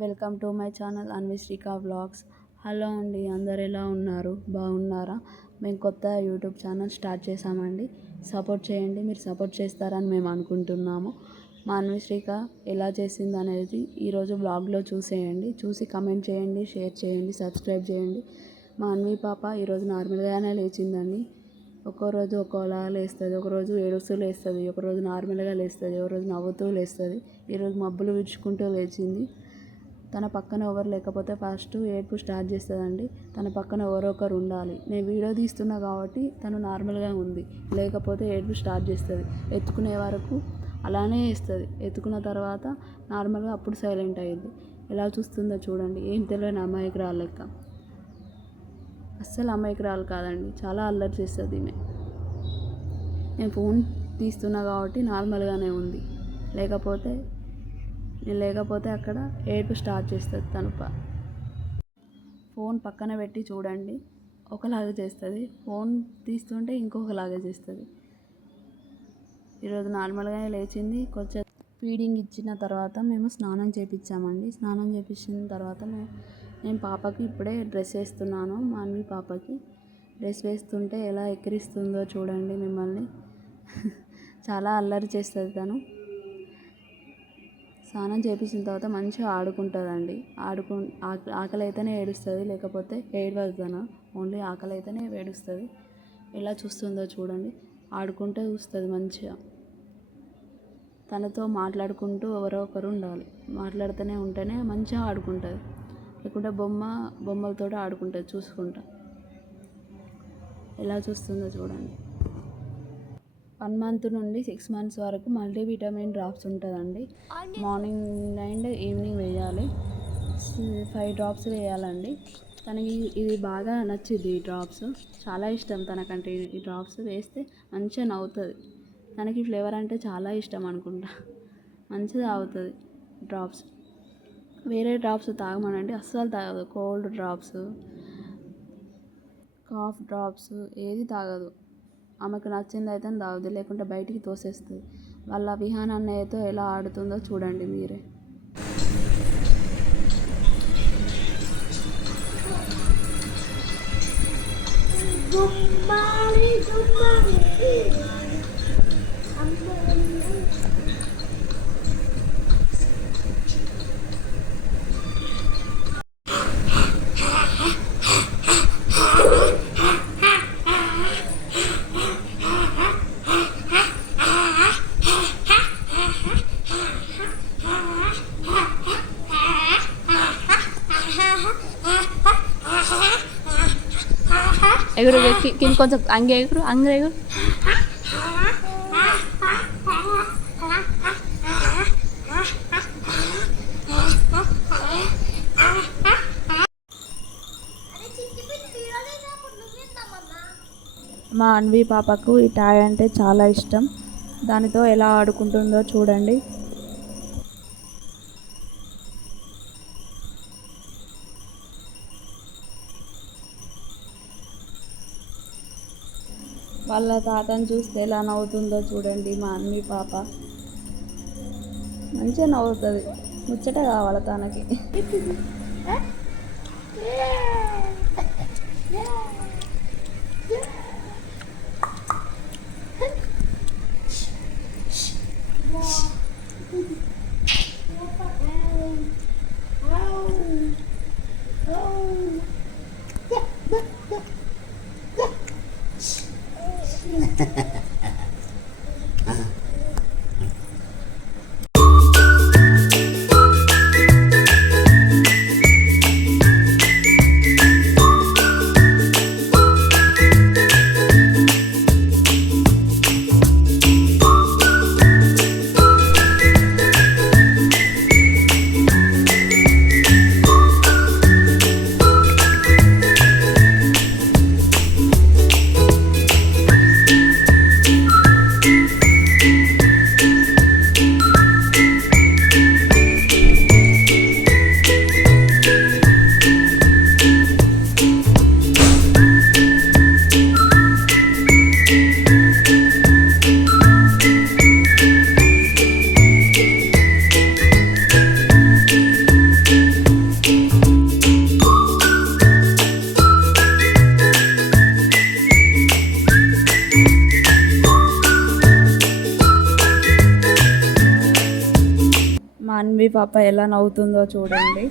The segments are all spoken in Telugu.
Welcome to my channel Anvishrika vlogs. Hello అండి, అందరు ఎలా ఉన్నారు? బాగున్నారా? మేము కొత్త యూట్యూబ్ ఛానల్ స్టార్ట్ చేసామండి. సపోర్ట్ చేయండి. మీరు సపోర్ట్ చేస్తారని మేము అనుకుంటున్నాము. మా అన్విశ్రీక ఎలా చేసింది అనేది ఈరోజు బ్లాగ్లో చూసేయండి. చూసి కమెంట్ చేయండి, షేర్ చేయండి, సబ్స్క్రైబ్ చేయండి. మా అన్వి పాప ఈరోజు నార్మల్గానే లేచిందండి. ఒక్కో రోజు ఒక్కోలా లేస్తుంది. ఒకరోజు ఏడుస్తూ లేస్తుంది, ఒకరోజు నార్మల్గా లేస్తుంది, ఒకరోజు నవ్వుతూ లేస్తుంది. ఈరోజు మబ్బులు విడుచుకుంటూ లేచింది. తన పక్కన ఎవరు లేకపోతే ఫస్ట్ ఏడుపు స్టార్ట్ చేస్తుందండి. తన పక్కన ఎవరో ఒకరు ఉండాలి. నేను వీడియో తీస్తున్నా కాబట్టి తను నార్మల్గా ఉంది, లేకపోతే ఏడుపు స్టార్ట్ చేస్తుంది. ఎత్తుకునే వరకు అలానే వేస్తుంది. ఎత్తుకున్న తర్వాత నార్మల్గా అప్పుడు సైలెంట్ అయ్యింది. ఎలా చూస్తుందో చూడండి. ఏం తెలియని అమాయకురాలు లెక్క. అస్సలు అమాయకురాలు కాదండి, చాలా అల్లరి చేస్తుంది ఈమె. నేను ఫోన్ తీస్తున్నా కాబట్టి నార్మల్గానే ఉంది, లేకపోతే అక్కడ ఏడుపు స్టార్ట్ చేస్తుంది. తను ఫోన్ పక్కన పెట్టి చూడండి, ఒకలాగా చేస్తుంది. ఫోన్ తీస్తుంటే ఇంకొకలాగా చేస్తుంది. ఈరోజు నార్మల్గానే లేచింది. కొంచెం ఫీడింగ్ ఇచ్చిన తర్వాత మేము స్నానం చేయించామండి. స్నానం చేయించిన తర్వాత నేను పాపకి ఇప్పుడే డ్రెస్ వేస్తున్నాను. మా అన్ని పాపకి డ్రెస్ వేస్తుంటే ఎలా ఎక్కిరిస్తుందో చూడండి మిమ్మల్ని. చాలా అల్లరి చేస్తుంది తను. స్నానం చేయించిన తర్వాత మంచిగా ఆడుకుంటుందండి. ఆకలి అయితేనే ఏడుస్తుంది, లేకపోతే ఏడవదు. తను ఓన్లీ ఆకలి అయితేనే ఏడుస్తుంది. ఎలా చూస్తుందో చూడండి. ఆడుకుంటే చూస్తుంది మంచిగా. తనతో మాట్లాడుకుంటూ ఎవరో ఒకరు ఉండాలి. మాట్లాడుతూనే ఉంటేనే మంచిగా ఆడుకుంటుంది. లేకుంటే బొమ్మలతో ఆడుకుంటుంది చూసుకుంటా. ఎలా చూస్తుందో చూడండి. 1 month నుండి 6 months వరకు మల్టీవిటమిన్ డ్రాప్స్ ఉంటుందండి. మార్నింగ్ అండ్ ఈవినింగ్ వేయాలి. 5 drops వేయాలండి. తనకి ఇది బాగా నచ్చింది. ఈ డ్రాప్స్ చాలా ఇష్టం తనకంటే. ఈ డ్రాప్స్ వేస్తే మంచిగా నవ్వుతుంది. తనకి ఫ్లేవర్ అంటే చాలా ఇష్టం అనుకుంటా. మంచిగా తాగుతుంది డ్రాప్స్. వేరే డ్రాప్స్ తాగమనండి, అస్సలు తాగదు. కోల్డ్ డ్రాప్స్, కాఫ్ డ్రాప్స్ ఏది తాగదు. ఆమెకు నచ్చింది అయితే తాగుద్ది, లేకుంటే బయటికి తోసేస్తుంది. వాళ్ళ విహాన్ అన్నయ్యతో ఎలా ఆడుతుందో చూడండి మీరే. ఎగురు కింద కొంచెం ఎగురు. మా అన్వి పాపకు ఈ టాయ్ అంటే చాలా ఇష్టం. దానితో ఎలా ఆడుకుంటుందో చూడండి. వాళ్ళ తాతను చూస్తే ఎలా నవ్వుతుందో చూడండి. మా అన్వి పాప మంచిగా నవ్వుతుంది. ముచ్చట కావాలి తనకి. పాప ఎలా నవ్వుతుందో చూడండి.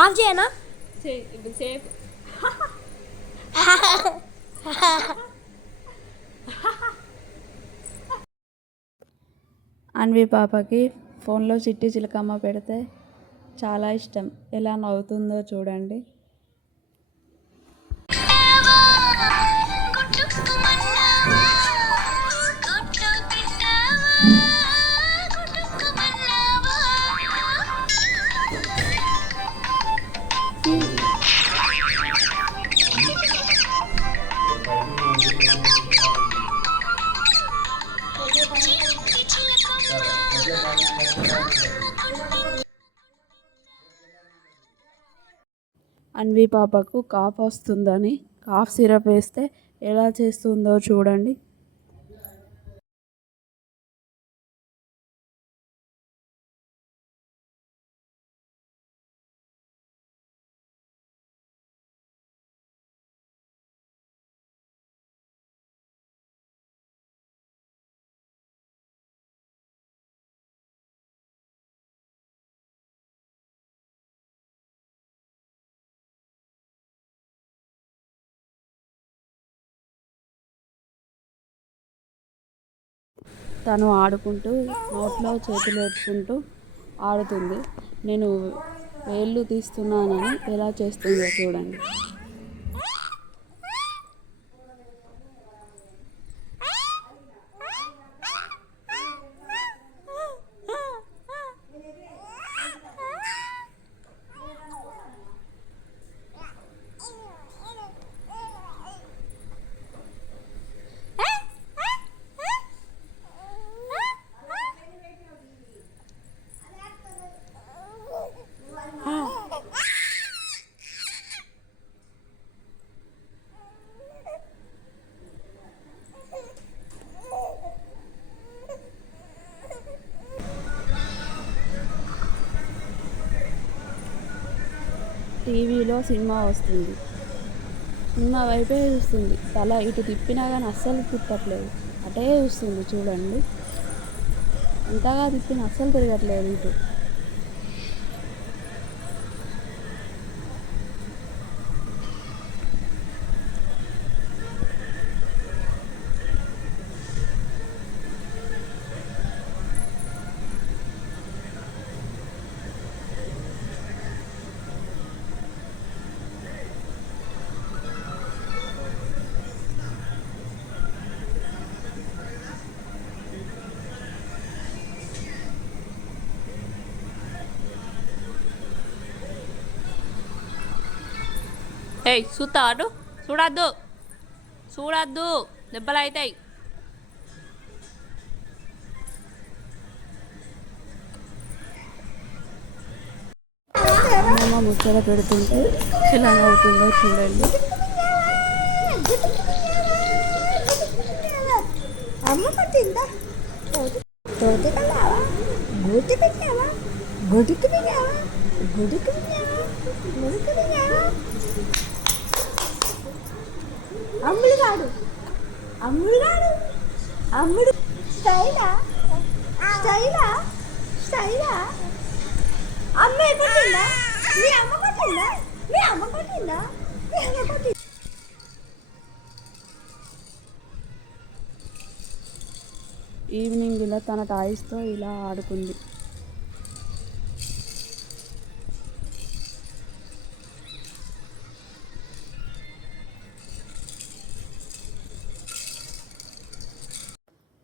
ఆఫ్ చేయనా? సేఫ్. అన్వి పాపకి ఫోన్లో చిట్టి చిలకమ్మ పెడితే చాలా ఇష్టం. ఎలా నవ్వుతుందో చూడండి. అన్వి పాపకు కాఫ్ వస్తుందని కాఫ్ సిరప్ వేస్తే ఎలా చేస్తుందో చూడండి. తను ఆడుకుంటూ నోట్లో చేతులు పెట్టుకుంటూ ఆడుతుంది. నేను వేళ్ళు తీస్తున్నానని ఎలా చేస్తుందో చూడండి. టీవీలో సినిమా వస్తుంది, సినిమా వైపే చూస్తుంది. తల ఇటు తిప్పినా కానీ అస్సలు తిప్పట్లేదు, అటే చూస్తుంది చూడండి. ఎంతగా తిప్పినా అస్సలు తిరగట్లేదు ఇటు. ఏయ్ చూస్తాడు, చూడద్దు చూడద్దు, దెబ్బలు అవుతాయి. అమ్మమ్మ ముచ్చట పెడుతుంటే ఎలా అవుతుందో చూడండి. అమ్మ పట్టిందా? తోటి తిన్నావా? గుడికి తిన్నావా? గుడికి తిన్నావా? గుడికి తిన్నావా? గుడికి తిన్నావా? అమ్ముడు కాడు, అమ్ముడు కాడు, అమ్ముడు స్టైలా, స్టైలా, స్టైలా. అమ్మ కొట్టిందా? మీ అమ్మ కొట్టిందా? మీ అమ్మ కొట్టిందా? మీ అమ్మ కొట్టిందా? ఈవినింగ్ ఇలా తన టాయ్స్తో ఇలా ఆడుకుంది.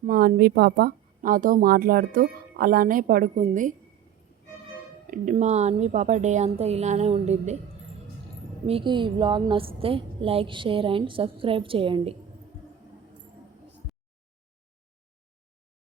మా అన్వి పాప నాతో మాట్లాడుతూ అలానే పడుకుంది. మా అన్వి పాప డే అంతా ఇలానే ఉండిద్ది. మీకు ఈ వ్లాగ్ నచ్చితే లైక్, షేర్ అండ్ సబ్స్క్రైబ్ చేయండి.